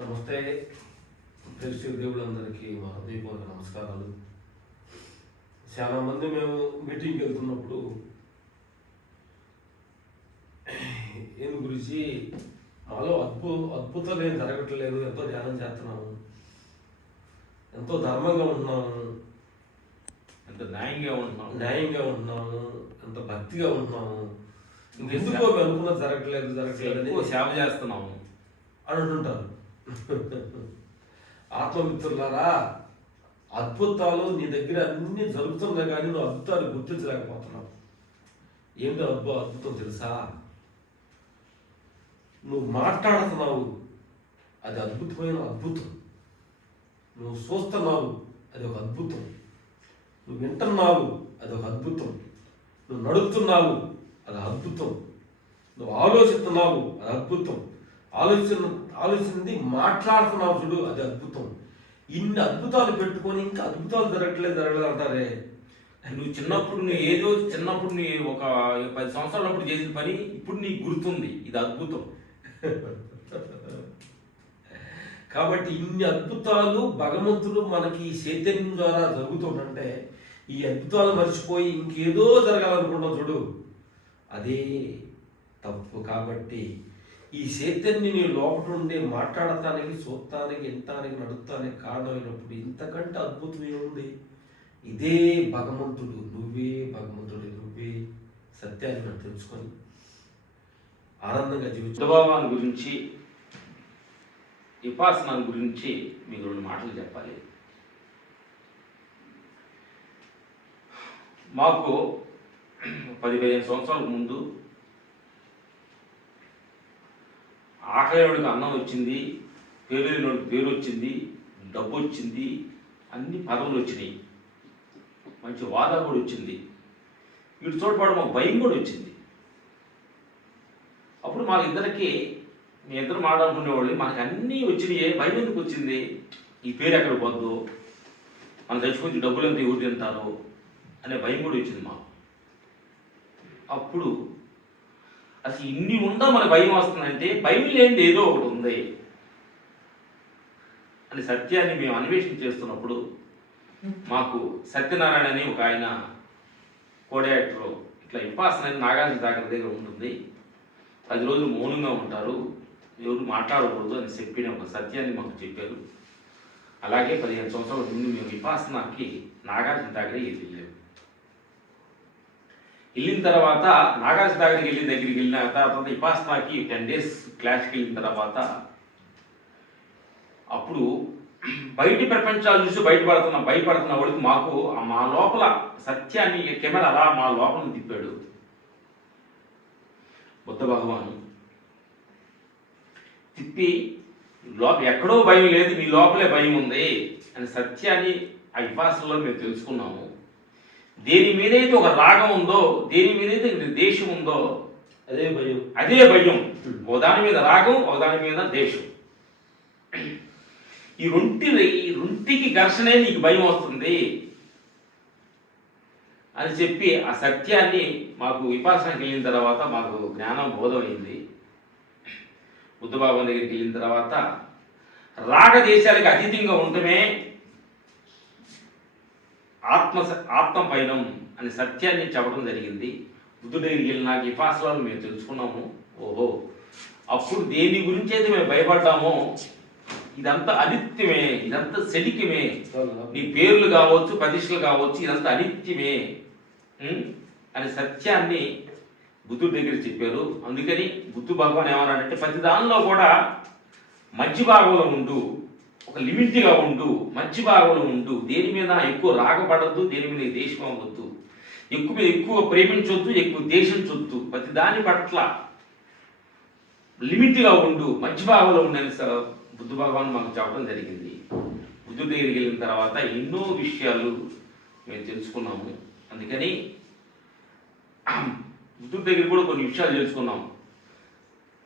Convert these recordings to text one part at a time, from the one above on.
నమస్తే ప్రేక్షక దేవుళ్ళందరికీ మా హృదయపూర్వక నమస్కారాలు. చాలామంది మేము మీటింగ్కి వెళ్తున్నప్పుడు ఏమి గురించి మాలో అద్భుతాలు ఏం జరగట్లేదు, ఎంతో ధ్యానం చేస్తున్నాము, ఎంతో ధర్మంగా ఉంటున్నాము, ఎంత న్యాయంగా ఉంటున్నాము, ఎంత భక్తిగా ఉంటున్నాము, ఇంకెందుకో అనుకున్నది జరగట్లేదు సేవ చేస్తున్నాము అని అంటుంటారు. ఆత్మమిత్రులారా, అద్భుతాలు నీ దగ్గర అన్ని జరుగుతున్నాయి కానీ నువ్వు అద్భుతాలు గుర్తించలేకపోతున్నావు. ఏంటో అద్భుతం తెలుసా? నువ్వు మాట్లాడుతున్నావు, అది అద్భుతమైన అద్భుతం. నువ్వు చూస్తున్నావు, అది ఒక అద్భుతం. నువ్వు వింటున్నావు, అది ఒక అద్భుతం. నువ్వు నడుపుతున్నావు, అది అద్భుతం. నువ్వు ఆలోచిస్తున్నావు, అది అద్భుతం. ఆలోచించింది మాట్లాడుతున్నావు చూడు, అది అద్భుతం. ఇన్ని అద్భుతాలు పెట్టుకొని ఇంకా అద్భుతాలు జరగలేదు అంటారే. నువ్వు చిన్నప్పుడు నీ ఒక 10 సంవత్సరాలప్పుడు చేసిన పని ఇప్పుడు నీకు గుర్తుంది, ఇది అద్భుతం. కాబట్టి ఇన్ని అద్భుతాలు భగవంతుడు మనకి చైతన్యం ద్వారా జరుగుతుందంటే ఈ అద్భుతాలు మర్చిపోయి ఇంకేదో జరగాలనుకుంటాం చూడు, అదే తప్పు. కాబట్టి ఈ చైతన్యం లోపల ఉండే మాట్లాడటానికి, చూడటానికి, వినటానికి, నడుపుతానికి కారణమైనప్పుడు ఇంతకంటే అద్భుతం ఏముంది? ఇదే భగవంతుడు, నువ్వే భగవంతుడు, నువ్వే సత్యాన్ని మనం తెలుసుకొని ఆనందంగా జీవితం గురించి, విపాసన గురించి మీకు 2 మాటలు చెప్పాలి. మాకు 10-15 సంవత్సరాల ముందు ఆకలివాడికి అన్నం వచ్చింది, పేరు లేనివాడికి పేరు వచ్చింది, డబ్బు వచ్చింది, అన్ని పదవులు వచ్చినాయి, మంచి వాదా కూడా వచ్చింది, ఇటు చోటుపాటు మాకు భయం కూడా వచ్చింది. అప్పుడు మా ఇద్దరికి మీ ఇద్దరు మాట్లాడుకునేవాళ్ళు, మనకు అన్నీ వచ్చినాయి, భయం ఎందుకు వచ్చింది? ఈ పేరు ఎక్కడ పోద్దు, మనం చచ్చిపోతే డబ్బులు ఎంత ఎవరు తింటారు అనే భయం కూడా వచ్చింది మాకు. అప్పుడు అసలు ఇన్ని ఉందా మన భయం వస్తుందంటే భయం లేనిది ఏదో ఒకటి ఉంది అని సత్యాన్ని మేము అన్వేషణ చేస్తున్నప్పుడు మాకు సత్యనారాయణ అని ఒక ఆయన కోడయాక్టర్ ఇట్లా విపాసన నాగార్జున సాగర్ దగ్గర ఉంటుంది, 10 రోజులు మౌనంగా ఉంటారు, ఎవరు మాట్లాడకూడదు అని చెప్పిన ఒక సత్యాన్ని మాకు చెప్పారు. అలాగే 15 సంవత్సరాల ముందు మేము విపాసనకి నాగార్జున దగ్గర వెళ్ళిన తర్వాత నాగార్జున దగ్గరికి వెళ్ళిన తర్వాత విపాసనకి 10 days క్లాస్కి వెళ్ళిన తర్వాత అప్పుడు బయటి ప్రపంచాలు చూసి భయపడుతున్న వాడికి మాకు మా లోపల సత్యాన్ని కెమెరా అలా మా లోపల తిప్పాడు బుద్ధ భగవాను. తిప్పి ఎక్కడో భయం లేదు, మీ లోపలే భయం ఉంది అని సత్యాన్ని ఆ విపాసనలో మేము తెలుసుకున్నాము. దేని మీదైతే ఒక రాగం ఉందో, దేని మీదైతే దేశం ఉందో అదే భయం. ఓ దాని మీద రాగం, ఒక దాని మీద దేశం. ఈ రెంటికి ఘర్షణే నీకు భయం వస్తుంది అని చెప్పి ఆ సత్యాన్ని మాకు విపాసనకి వెళ్ళిన తర్వాత మాకు జ్ఞానం బోధమైంది. బుద్ధభావం దగ్గరికి వెళ్ళిన తర్వాత రాగదేశాలకు అతీతంగా ఉండటమే ఆత్మ పైనం అని సత్యాన్ని చెప్పడం జరిగింది. బుద్ధుడి దగ్గరికి వెళ్ళిన విపాసనలు మేము తెలుసుకున్నాము. ఓహో, అప్పుడు దేని గురించి అయితే మేము భయపడ్డామో ఇదంతా అనిత్యమే, ఇదంతా శనిక్యమే, నీ పేర్లు కావచ్చు, ప్రతిష్టలు కావచ్చు, ఇదంతా అనిత్యమే అని సత్యాన్ని బుద్ధుడి దగ్గర చెప్పారు. అందుకని బుద్ధ భగవాన్ ఏమన్నాడంటే ప్రతి దానిలో కూడా మధ్య భాగంలో ఉండు, ఒక లిమిట్గా ఉండు, మధ్య భాగంలో ఉండు, దేని మీద ఎక్కువ రాగపడద్దు, దేని మీద దేశం అవ్వద్దు, ఎక్కువ ప్రేమించొద్దు, ఎక్కువ దేశించొద్దు, ప్రతి దాని పట్ల లిమిట్గా ఉండు, మధ్య భాగంలో ఉండని బుద్ధ భగవాన్ మాకు చెప్పడం జరిగింది. బుద్ధుడి దగ్గరికి వెళ్ళిన తర్వాత ఎన్నో విషయాలు మేము తెలుసుకున్నాము. అందుకని బుద్ధుడి దగ్గర కూడా కొన్ని విషయాలు తెలుసుకున్నాం.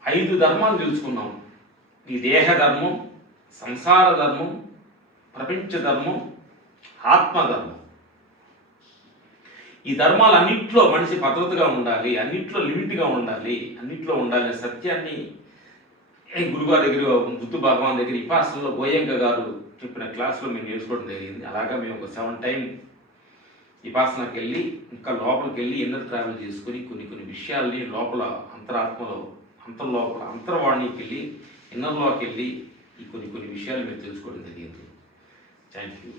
5 ధర్మాలు తెలుసుకున్నాం. ఈ దేహ ధర్మం, సంసార ధర్మం, ప్రపంచ ధర్మం, ఆత్మధర్మం. ఈ ధర్మాలన్నింటిలో మనిషి భద్రతగా ఉండాలి, అన్నింటిలో లిమిట్గా ఉండాలి, అన్నింటిలో ఉండాలి సత్యాన్ని గురుగారి దగ్గర బుద్ధ భగవాన్ దగ్గర విపాసనలో గోయంక గారు చెప్పిన క్లాస్లో మేము నేర్చుకోవడం జరిగింది. అలాగా మేము ఒక 7 టైం విపాసనకి వెళ్ళి ఇంకా లోపలికి వెళ్ళి ఇన్నర్ ట్రావెల్ చేసుకుని కొన్ని విషయాల్ని లోపల అంతరాత్మలో అంతర్లోపల అంతర్వాణికి వెళ్ళి ఇన్నర్లోకి వెళ్ళి ఈ కొన్ని విషయాలు మేము తెలుసుకోవడం జరిగింది. Thank you.